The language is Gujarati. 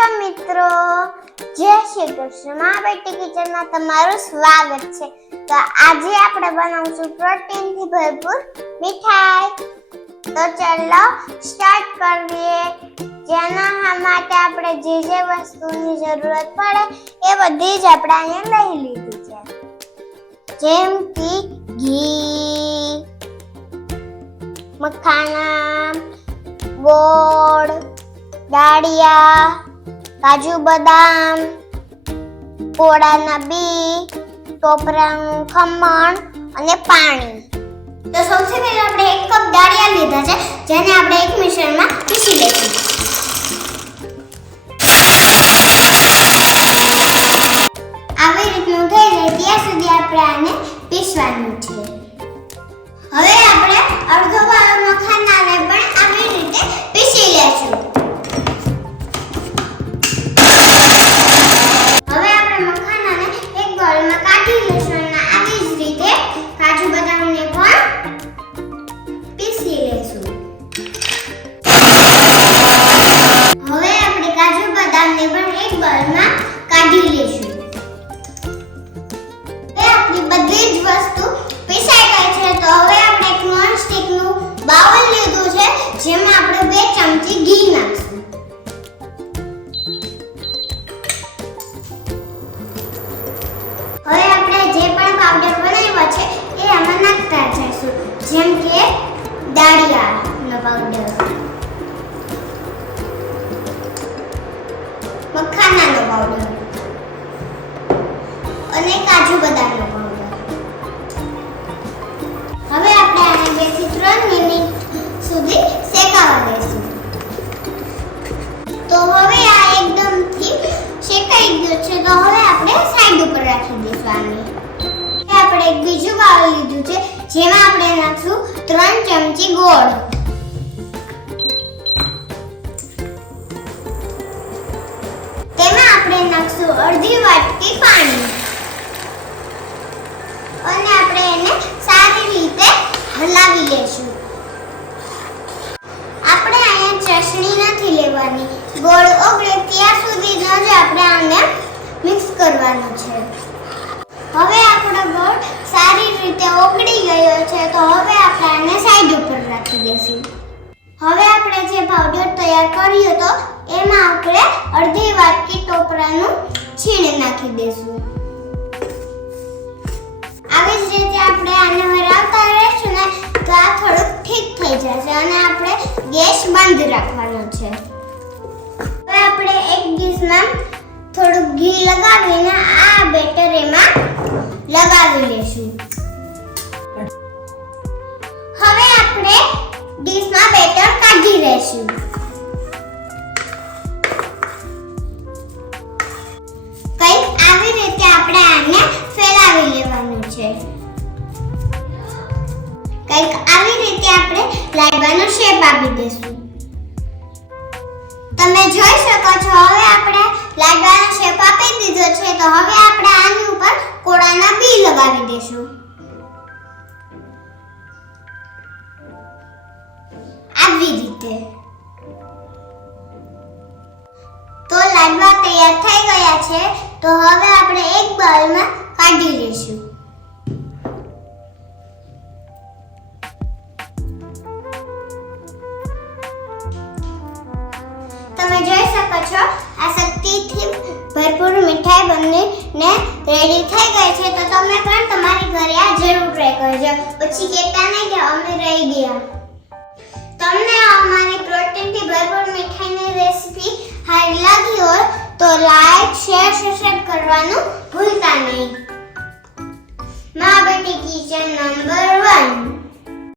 છો મિત્રો? જય શ્રી કૃષ્ણ. મા બેટી કિચનમાં તમારું સ્વાગત છે. તો આજે આપણે બનાવશું પ્રોટીનથી ભરપૂર મીઠાઈ. તો ચાલો સ્ટાર્ટ કરીએ. જેના માટે આપણે જે વસ્તુની જરૂરત પડે એ બધી જ આપણે અહીંયા લઈ લીધી છે. જેમ કે ઘી, મખાના, ગોળ, દાળિયા, કાજુ બદામ, કોળાના બી, ટોપરાનું ખમણ અને પાણી. તો સૌથી પહેલા આપણે 1 કપ દાળિયા લીધા છે, જેને આપણે એક મિશ્રણમાં પીસી લઈશું. આવી રીતનું થઈ જાય ત્યાં સુધી આપણે આને પીસવાનું છે. હવે આપણે અડધો વાળો મખાનાને પણ આવી રીતે પીસી લેશું. હવે આપણે મખાનાને એક બોલમાં કાઢી લેશું અને આવી જ રીતે કાજુ બદામને પણ પીસી લેશું. હવે આપણે કાજુ બદામને પણ એક બોલમાં કાઢી લેશું. હવે આપણી બધી જ વસ્તુ પીસાઈ ગઈ છે. તો હવે આપણે એક નોનસ્ટિકનું બાઉલ લીધું છે, જેમાં આપણે 2 ચમચી ઘી નાખશું. હવે આપણે જે પણ પાવડર બનાવ્યો છે એ આમાં નાખતા જઈશું, જેમ કે દાળિયાનો પાવડર, મખાનાનો પાવડર અને કાજુ બદામનો પાવડર. હવે આપણે આને 2 થી 3 મિનિટ સુધી શેકાવા દઈશું. તો હવે આ એકદમથી શેકાઈ ગયું છે. તો હવે આપણે સાઈડ ઉપર રાખી દઈશું આને. આપણે એક બીજું બાઉલ લીધું છે, જેમાં આપણે નાખશું 3 ચમચી ગોળ. તેમાં આપણે નાખશું અડધી વાટકી પાણી અને આપણે એને સારી રીતે હલાવી લેશું. આપણે અહીંયા ચાસણી નથી લેવાની. ગોળ ઓગળે ત્યાં સુધી જ આપણે આને મિક્સ કરવાનું છે. હવે આપણો ગોળ સારી રીતે ઓગળી ગયો છે. તો હવે આપણે આને સાઈડ ઉપર રાખી દઈશું. હવે આપણે જે પાવડર તૈયાર કર્યો હતો એમાં આપણે અડધી વાટકી ટોપરાનું છીણ નાખી દઈશું. આવી જ રીતે આપણે આને હલાવતા રહીશું ને તો આ થોડુંક ઠીક થઈ જશે અને આપણે ગેસ બંધ રાખવાનો છે. હવે આપણે એક ડીશમાં થોડુંક ઘી લગાવીને આ બેટર એમાં લગાવી લેશું. હવે આપણે ડીશમાં બેટર કાઢી લેશું. કંઈક આવી રીતે આપણે આને ફેલાવી લેવાનું છે. કંઈક આવી રીતે આપણે લાડવાનો શેપ આપી દઈશું. તમે જોઈ શકો છો હવે આપણે લાડવાનો શેપ આપી દીધો છે. તો હવે આપણે આની ઉપર કોળાના બી લગાવી દઈશું. આવી રીતે. તો લાડવા તૈયાર થઈ ગયા છે. તો હવે આપણે એક બાઉલમાં કાઢી લઈશું. તમે જોઈ શકો છો આ શક્તિથી ભરપૂર મીઠાઈ બનીને રેડી થઈ ગઈ છે. તો તમે પણ તમારી ઘરે આ જરૂર ટ્રાય કરજો. પછી કહેતા નહીં કે અમે રહી ગયા. તમને અમારી પ્રોટીનથી ભરપૂર મીઠાઈની રેસીપી સારી લાગી હોય તો લાઈક, શેર, સબસ્ક્રાઇબ કરવાનું ભૂલતા નહીં. મા બેટી કિચન નંબર